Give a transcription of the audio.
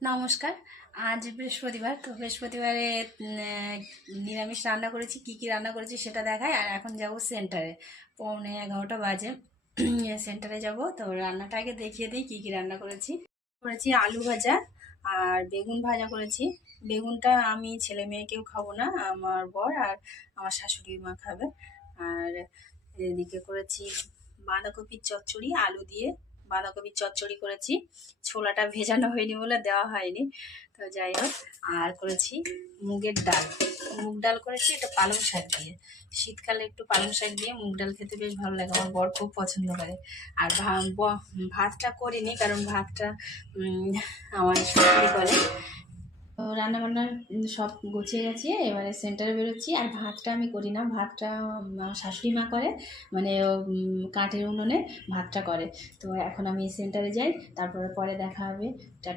নমস্কার। আজ বৃহস্পতিবার, তো বৃহস্পতিবারে নিরামিষ রান্না করেছি। কি কি রান্না করেছি সেটা দেখাই। আর এখন যাব সেন্টারে, 11:45 বাজে। সেন্টারে যাব, তো রান্নাটা আগে দেখিয়ে দিই কি কি রান্না করেছি। করেছি আলু ভাজা আর বেগুন ভাজা করেছি। বেগুনটা আমি ছেলে মেয়ে কেউ খাবো না, আমার বর আর আমার শাশুড়ি মা খাবে। আর এদিকে করেছি বাঁধাকপির চচ্চড়ি, আলু দিয়ে বাঁধাকপির চচ্চড়ি করেছি। ছোলাটা ভেজানো হয়নি বলে দেওয়া হয়নি, তো যাই হোক। আর করেছি মুগের ডাল, মুগ ডাল করেছি এটা পালং শাক দিয়ে। শীতকালে একটু পালং শাক দিয়ে মুগ ডাল খেতে বেশ ভালো লাগে, আমার বর খুব পছন্দ করে। আর ভাতটা করিনি, কারণ ভাতটা আমার শাশুড়ি করে। তো রান্নাবান্না সব গুছিয়ে গেছি, এবারে সেন্টারে বেরোচ্ছি। আর ভাতটা আমি করি না, ভাতটা আমার শাশুড়ি মা করে, মানে কাঠের উনুনে ভাতটা করে। তো এখন আমি সেন্টারে যাই, তারপরে পরে দেখা হবে। টাটা।